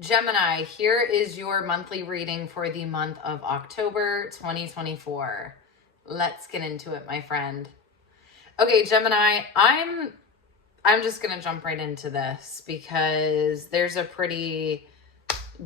Gemini, here is your monthly reading for the month of October 2024. Let's get into it, my friend. Okay, Gemini, I'm just going to jump right into this because there's a pretty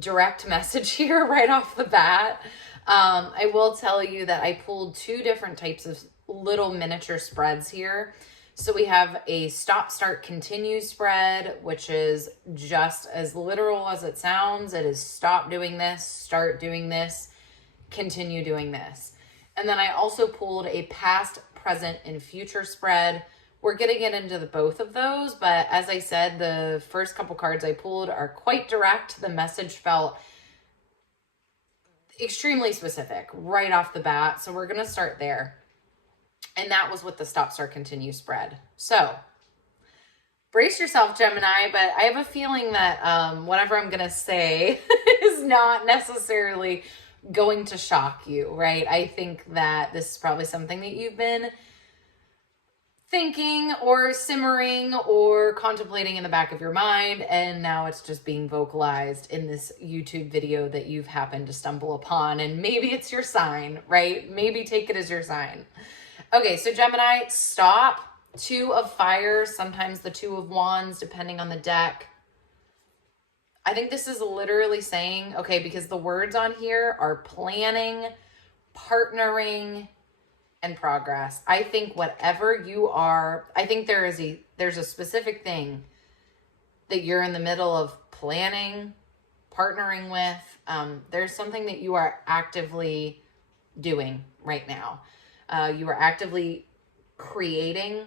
direct message here right off the bat. I will tell you that I pulled two different types of little miniature spreads here. So we have a stop, start, continue spread, which is just as literal as it sounds. It is stop doing this, start doing this, continue doing this. And then I also pulled a past, present, and future spread. We're going to get into both of those, but as I said, the first couple cards I pulled are quite direct. The message felt extremely specific right off the bat. So we're going to start there. And that was with the stop, start, continue spread. So brace yourself, Gemini, but I have a feeling that whatever I'm going to say is not necessarily going to shock you, right? I think that this is probably something that you've been thinking or simmering or contemplating in the back of your mind, and now it's just being vocalized in this YouTube video that you've happened to stumble upon, and maybe it's your sign, right? Maybe take it as your sign. Okay, so Gemini, stop. Two of fire, sometimes the two of wands, depending on the deck. I think this is literally saying, okay, because the words on here are planning, partnering, and progress. I think whatever you are, I think there's a specific thing that you're in the middle of planning, partnering with. There's something that you are actively doing right now. You are actively creating,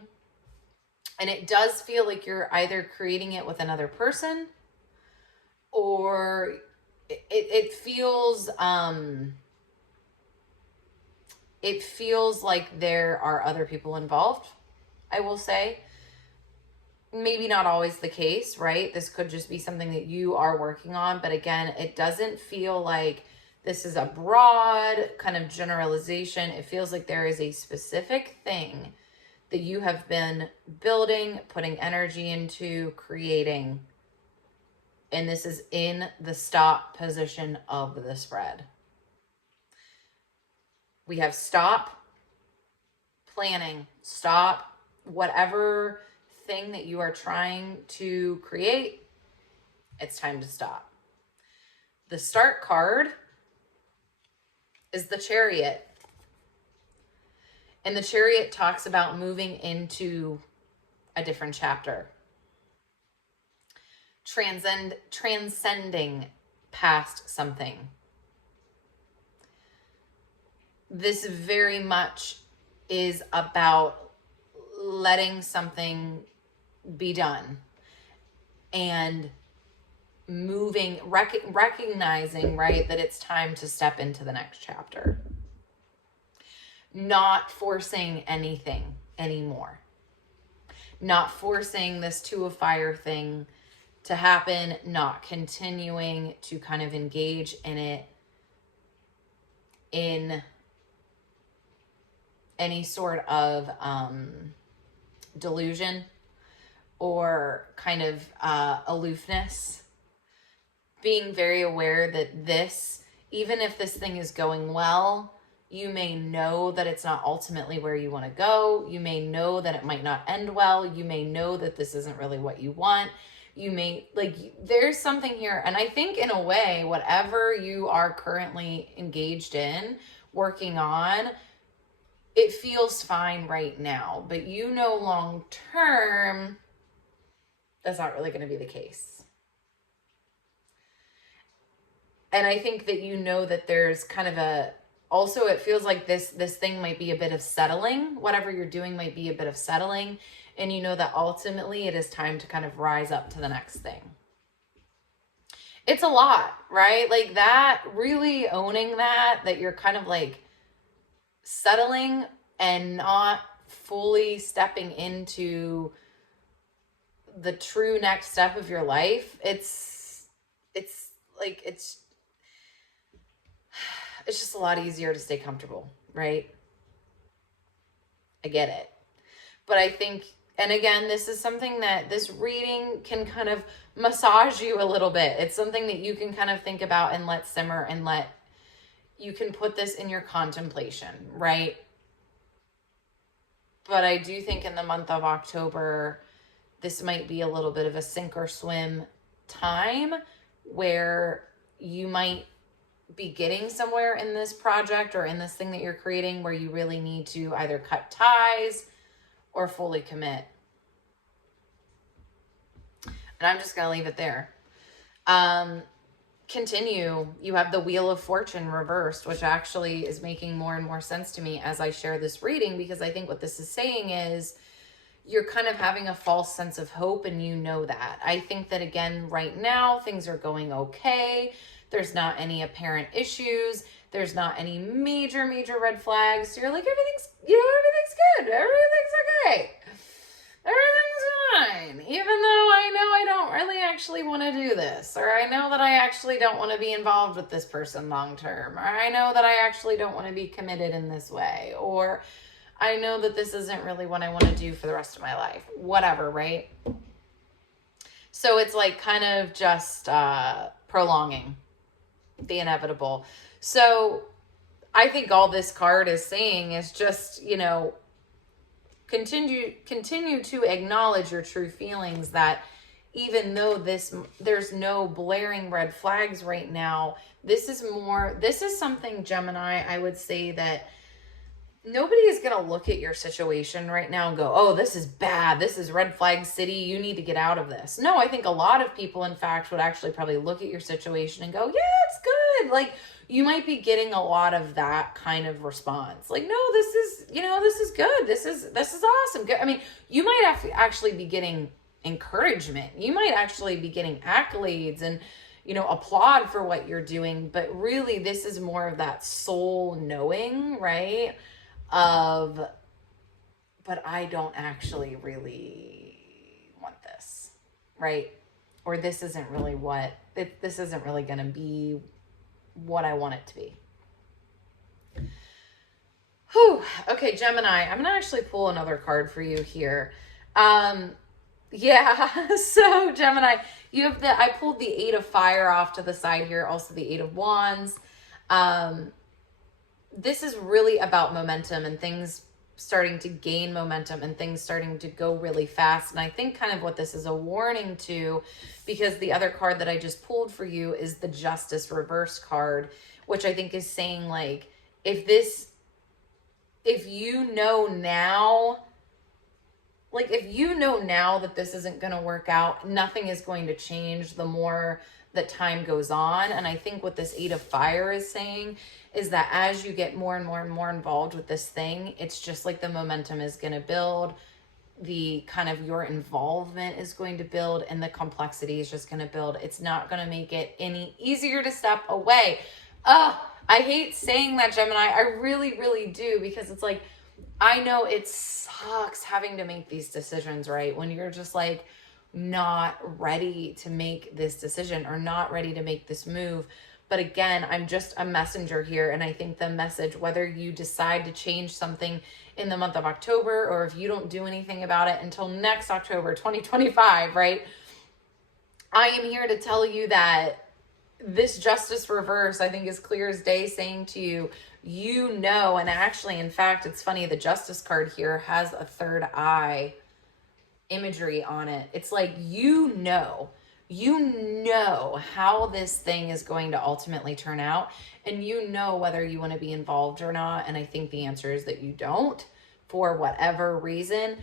and it does feel like you're either creating it with another person, or it feels like there are other people involved, I will say. Maybe not always the case, right? This could just be something that you are working on, but again, it doesn't feel like this is a broad kind of generalization. It feels like there is a specific thing that you have been building, putting energy into, creating. And this is in the stop position of the spread. We have stop, planning, stop, whatever thing that you are trying to create, it's time to stop. The start card is the Chariot. And the Chariot talks about moving into a different chapter. Transcending past something. This very much is about letting something be done and moving, recognizing, right, that it's time to step into the next chapter. Not forcing anything anymore. Not forcing this two of fire thing to happen, not continuing to kind of engage in it in any sort of delusion or kind of aloofness. Being very aware that this, even if this thing is going well, you may know that it's not ultimately where you want to go. You may know that it might not end well. You may know that this isn't really what you want. You may, there's something here. And I think in a way, whatever you are currently engaged in, working on, it feels fine right now. But you know long term, that's not really going to be the case. And I think that you know that there's kind of also it feels like this thing might be a bit of settling. Whatever you're doing might be a bit of settling. And you know that ultimately it is time to kind of rise up to the next thing. It's a lot, right? Like that, really owning that you're kind of like settling and not fully stepping into the true next step of your life. It's just a lot easier to stay comfortable, right? I get it. But I think And again, this is something that this reading can kind of massage you a little bit. It's something that you can kind of think about and let simmer, and you can put this in your contemplation, right? But I do think in the month of October, this might be a little bit of a sink or swim time where you might be getting somewhere in this project or in this thing that you're creating where you really need to either cut ties or fully commit. And I'm just going to leave it there. Continue. You have the Wheel of Fortune reversed, which actually is making more and more sense to me as I share this reading, because I think what this is saying is you're kind of having a false sense of hope, and you know that. I think that, again, right now, things are going okay. There's not any apparent issues. There's not any major red flags. So you're like, everything's good. Everything's okay. Everything's fine. Even though I know I don't really actually want to do this, or I know that I actually don't want to be involved with this person long term, or I know that I actually don't want to be committed in this way, or I know that this isn't really what I want to do for the rest of my life. Whatever, right? So it's like kind of just prolonging the inevitable. So I think all this card is saying is just, continue to acknowledge your true feelings, that even though there's no blaring red flags right now, this is something, Gemini, I would say that nobody is going to look at your situation right now and go, oh, this is bad. This is red flag city. You need to get out of this. No, I think a lot of people, in fact, would actually probably look at your situation and go, yeah, it's good. Like, you might be getting a lot of that kind of response. Like, no, this is good. This is awesome. Good. I mean, you might have to actually be getting encouragement. You might actually be getting accolades and, applaud for what you're doing. But really, this is more of that soul knowing, right? But I don't actually really want this, right? Or this isn't really this isn't really going to be what I want it to be. Whew. Okay, Gemini, I'm going to actually pull another card for you here. Yeah, so Gemini, you have I pulled the Eight of Fire off to the side here, also the Eight of Wands. This is really about momentum and things starting to gain momentum and things starting to go really fast. And I think kind of what this is a warning to, because the other card that I just pulled for you is the Justice reverse card, which I think is saying, like, if you know now that this isn't going to work out, nothing is going to change the more that time goes on. And I think what this Eight of Fire is saying is that as you get more and more and more involved with this thing, it's just like the momentum is going to build, the kind of your involvement is going to build, and the complexity is just going to build. It's not going to make it any easier to step away. I hate saying that, Gemini. I really, really do, because it's like, I know it sucks having to make these decisions, right? When you're just like not ready to make this decision or not ready to make this move. But again, I'm just a messenger here. And I think the message, whether you decide to change something in the month of October, or if you don't do anything about it until next October, 2025, right? I am here to tell you that this Justice reverse, I think, is clear as day, saying to you, and actually, in fact, it's funny, the Justice card here has a third eye imagery on it. It's like, you know how this thing is going to ultimately turn out, and you know whether you want to be involved or not. And I think the answer is that you don't, for whatever reason.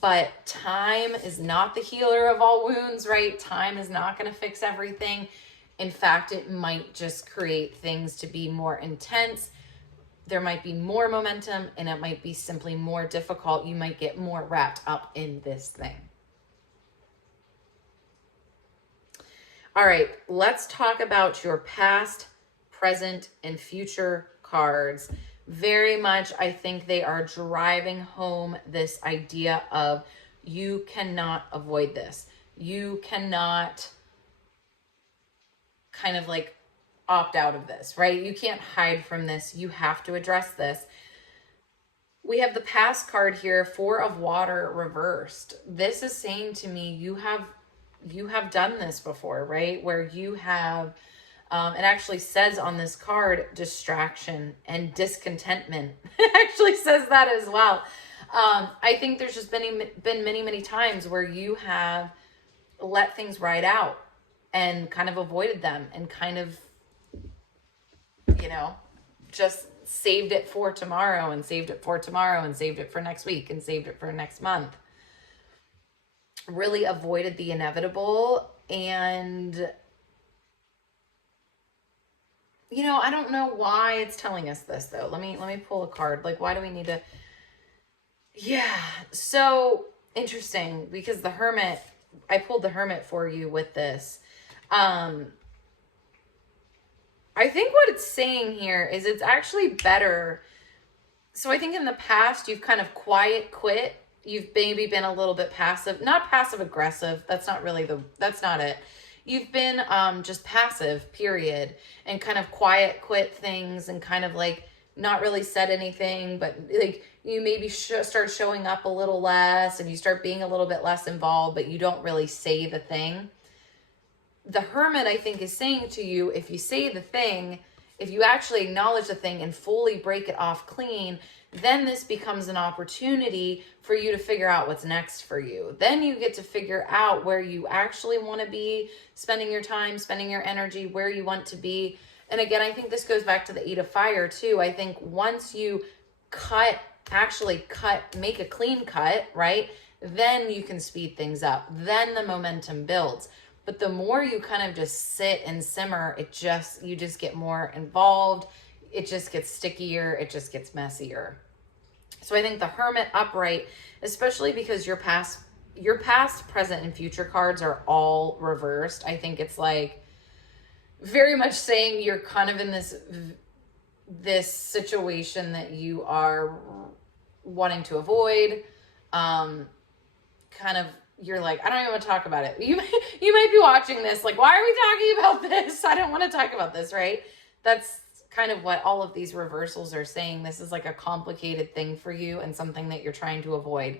But time is not the healer of all wounds, right? Time is not going to fix everything. In fact, it might just create things to be more intense. There might be more momentum, and it might be simply more difficult. You might get more wrapped up in this thing. All right, let's talk about your past, present, and future cards. Very much, I think they are driving home this idea of you cannot avoid this. You cannot kind of like opt out of this, right? You can't hide from this. You have to address this. We have the past card here, Four of Water reversed. This is saying to me, you have done this before, right? Where you have, it actually says on this card, distraction and discontentment. It actually says that as well. I think there's just been many, many times where you have let things ride out and kind of avoided them and kind of, just saved it for tomorrow and saved it for tomorrow and saved it for next week and saved it for next month. Really avoided the inevitable. And, I don't know why it's telling us this though. Let me pull a card. Like, why do we need to? Yeah. So interesting, because the Hermit, I pulled the Hermit for you with this. I think what it's saying here is it's actually better. So I think in the past, you've kind of quiet quit. You've maybe been a little bit passive, not passive aggressive. That's not it. You've been just passive, period. And kind of quiet quit things and kind of like not really said anything, but like you maybe start showing up a little less and you start being a little bit less involved, but you don't really say the thing. The Hermit, I think, is saying to you, if you say the thing, if you actually acknowledge the thing and fully break it off clean, then this becomes an opportunity for you to figure out what's next for you. Then you get to figure out where you actually want to be, spending your time, spending your energy, where you want to be. And again, I think this goes back to the Eight of Fire too. I think once you make a clean cut, right? Then you can speed things up. Then the momentum builds. But the more you kind of just sit and simmer, you just get more involved. It just gets stickier. It just gets messier. So I think the Hermit upright, especially because your past, present, and future cards are all reversed. I think it's like very much saying you're kind of in this situation that you are wanting to avoid. You're like, I don't even want to talk about it. You might be watching this like, why are we talking about this? I don't want to talk about this, right? That's kind of what all of these reversals are saying. This is like a complicated thing for you and something that you're trying to avoid.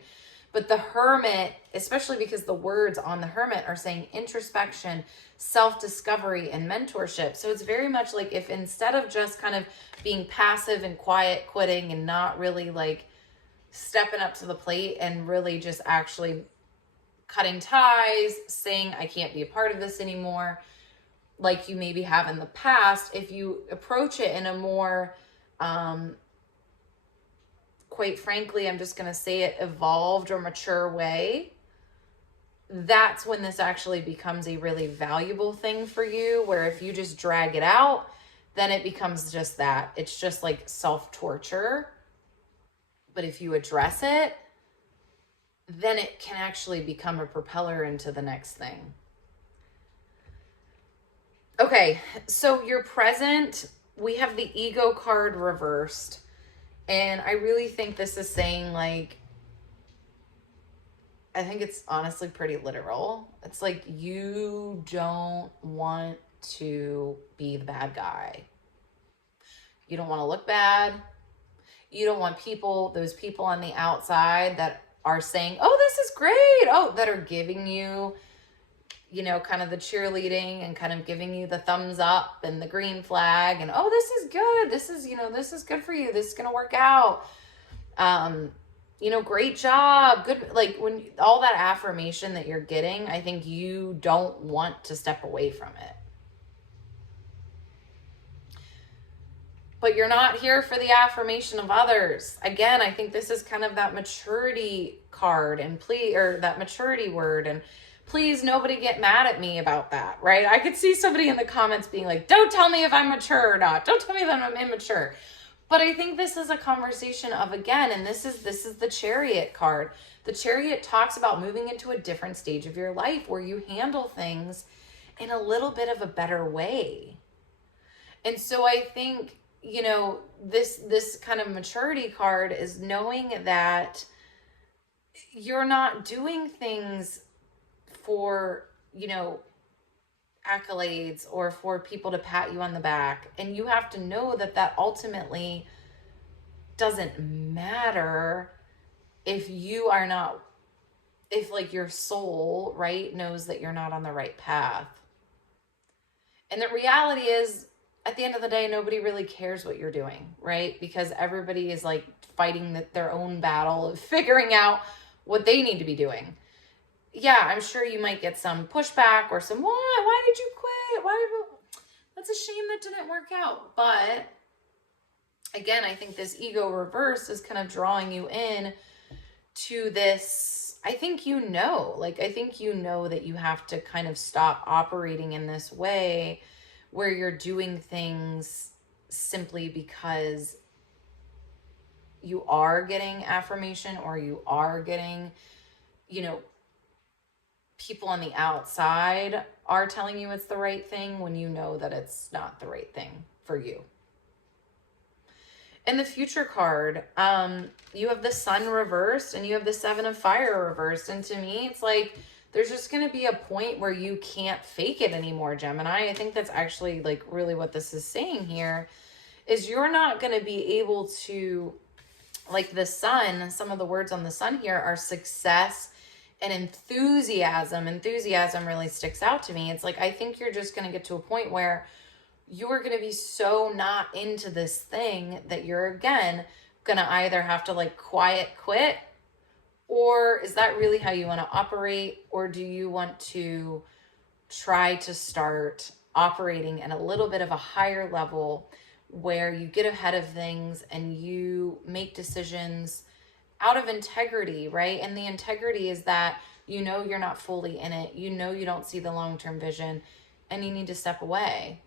But the Hermit, especially because the words on the Hermit are saying introspection, self-discovery, and mentorship. So it's very much like if instead of just kind of being passive and quiet quitting and not really like stepping up to the plate and really just actually cutting ties, saying I can't be a part of this anymore, like you maybe have in the past, if you approach it in a more, quite frankly, I'm just going to say it, evolved or mature way, that's when this actually becomes a really valuable thing for you, where if you just drag it out, then it becomes just that. It's just like self-torture. But if you address it, then it can actually become a propeller into the next thing. Okay, so your present, we have the Ego card reversed. And I really think this is saying like, I think it's honestly pretty literal. It's like you don't want to be the bad guy. You don't want to look bad. You don't want those people on the outside that are saying, oh, this is great. Oh, that are giving you, kind of the cheerleading and kind of giving you the thumbs up and the green flag and, oh, this is good. This is good for you. This is going to work out. Great job. Good. Like when all that affirmation that you're getting, I think you don't want to step away from it. But you're not here for the affirmation of others. Again, I think this is kind of that maturity card and that maturity word. And please, nobody get mad at me about that, right? I could see somebody in the comments being like, don't tell me if I'm mature or not. Don't tell me that I'm immature. But I think this is a conversation of, again, and this is the Chariot card. The Chariot talks about moving into a different stage of your life where you handle things in a little bit of a better way. And so I think, this kind of maturity card is knowing that you're not doing things for, accolades or for people to pat you on the back. And you have to know that ultimately doesn't matter if you are not, if like your soul, right, knows that you're not on the right path. And the reality is, at the end of the day, nobody really cares what you're doing, right? Because everybody is like fighting their own battle of figuring out what they need to be doing. Yeah, I'm sure you might get some pushback or some, why did you quit? That's a shame that didn't work out. But again, I think this ego reverse is kind of drawing you in to this. I think I think you know that you have to kind of stop operating in this way where you're doing things simply because you are getting affirmation or you are getting, people on the outside are telling you it's the right thing when you know that it's not the right thing for you. In the future card, you have the Sun reversed and you have the Seven of Fire reversed. And to me, it's like, there's just going to be a point where you can't fake it anymore, Gemini. I think that's actually like really what this is saying here is you're not going to be able to, like the Sun, some of the words on the Sun here are success and enthusiasm. Enthusiasm really sticks out to me. It's like, I think you're just going to get to a point where you're going to be so not into this thing that you're, again, going to either have to like quiet quit, or is that really how you want to operate? Or do you want to try to start operating at a little bit of a higher level where you get ahead of things and you make decisions out of integrity, right? And the integrity is that you're not fully in it. You don't see the long-term vision and you need to step away.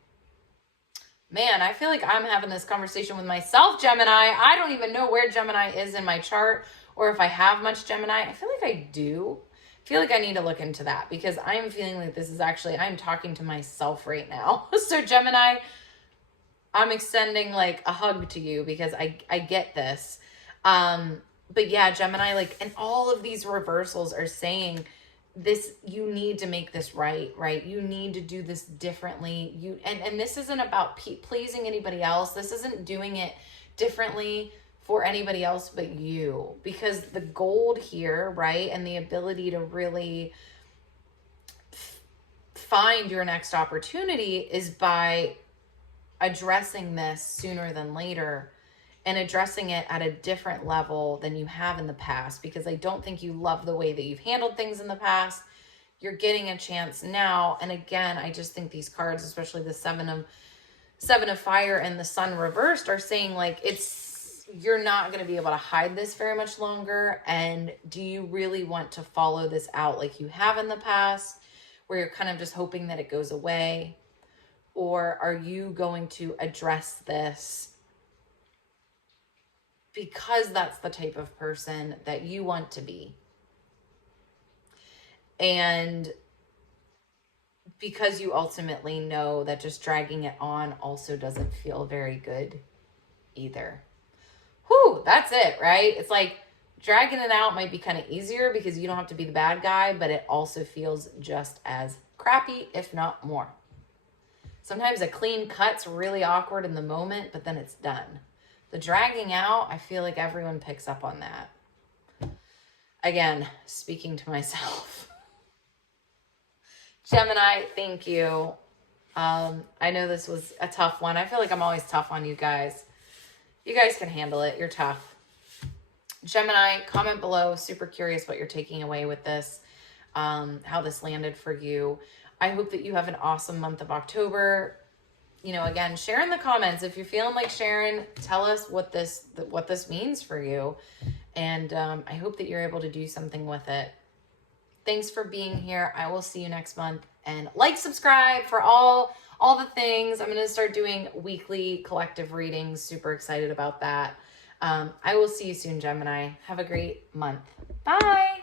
Man, I feel like I'm having this conversation with myself, Gemini. I don't even know where Gemini is in my chart or if I have much Gemini. I feel like I do. I feel like I need to look into that because I'm feeling like this is actually, I'm talking to myself right now. So Gemini, I'm extending like a hug to you because I get this. But yeah, Gemini, like, and all of these reversals are saying this, you need to make this right? You need to do this differently. And this isn't about pleasing anybody else. This isn't doing it differently for anybody else but you, because the gold here, right? And the ability to really find your next opportunity is by addressing this sooner than later and addressing it at a different level than you have in the past, because I don't think you love the way that you've handled things in the past. You're getting a chance now. And again, I just think these cards, especially the Seven of Fire and the Sun reversed, are saying like, you're not going to be able to hide this very much longer. And do you really want to follow this out like you have in the past, where you're kind of just hoping that it goes away? Or are you going to address this because that's the type of person that you want to be? And because you ultimately know that just dragging it on also doesn't feel very good either. Whew, that's it, right? It's like dragging it out might be kind of easier because you don't have to be the bad guy, but it also feels just as crappy, if not more. Sometimes a clean cut's really awkward in the moment, but then it's done. The dragging out, I feel like everyone picks up on that. Again, speaking to myself. Gemini, thank you. I know this was a tough one. I feel like I'm always tough on you guys. You guys can handle it. You're tough. Gemini, comment below. Super curious what you're taking away with this, how this landed for you. I hope that you have an awesome month of October. Again, share in the comments. If you're feeling like sharing, tell us what this means for you. And I hope that you're able to do something with it. Thanks for being here. I will see you next month. And subscribe for all the things. I'm going to start doing weekly collective readings. Super excited about that. I will see you soon, Gemini. Have a great month. Bye.